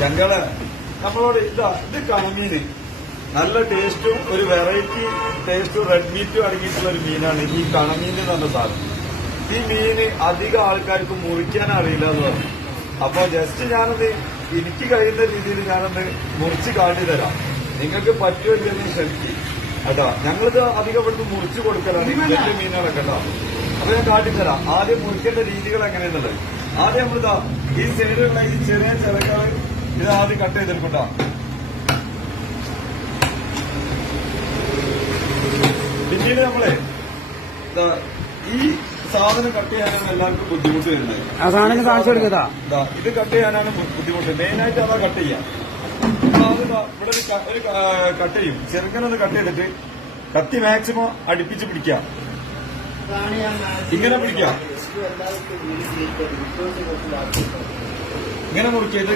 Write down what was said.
ഞങ്ങള് നമ്മളോട് ഇത് കണമീന് നല്ല ടേസ്റ്റും ഒരു വെറൈറ്റി ടേസ്റ്റും റെഡ് മീറ്റും അടങ്ങിയിട്ടുള്ള ഒരു മീനാണ് ഈ കണമീൻ എന്ന് പറഞ്ഞ സാധനം. ഈ മീന് അധികം ആൾക്കാർക്ക് മുറിക്കാൻ അറിയില്ല എന്ന് പറഞ്ഞു. അപ്പൊ ജസ്റ്റ് ഞാനത് എനിക്ക് കഴിയുന്ന രീതിയിൽ ഞാനത് മുറിച്ച് കാട്ടിത്തരാം. നിങ്ങൾക്ക് പറ്റുമല്ലെന്ന് ക്ഷമിക്കും കേട്ടോ. ഞങ്ങളിത് അധികം ഇവിടുന്ന് മുറിച്ചു കൊടുക്കലാണ് വലിയ മീനുകളൊക്കെ കേട്ടോ. അപ്പൊ ഞാൻ കാട്ടിത്തരാം ആദ്യം മുറിക്കേണ്ട രീതികൾ എങ്ങനെയാണുള്ളത്. ആദ്യം നമ്മളിതാ ഈ സൈഡിലുള്ള ഈ ചെറിയ ചിറകൾ ഇത് ആദ്യം കട്ട് ചെയ്തെടുക്കട്ടോ. പിന്നീട് നമ്മളെ ഈ സാധനം കട്ട് ചെയ്യാനാണ് എല്ലാവർക്കും ബുദ്ധിമുട്ട് വരുന്നത്. ഇത് കട്ട് ചെയ്യാനാണ് ബുദ്ധിമുട്ട്. മെയിനായിട്ട് അതാ കട്ട് ചെയ്യാം. ഇവിടെ ഒരു കട്ട് ചെയ്യും. ചെറുക്കനൊന്ന് കട്ട് ചെയ്തിട്ട് കത്തി മാക്സിമം അടുപ്പിച്ച് പിടിക്കാം. ഇങ്ങനെ പിടിക്കാം. ഇങ്ങനെ മുറിക്കരുത്.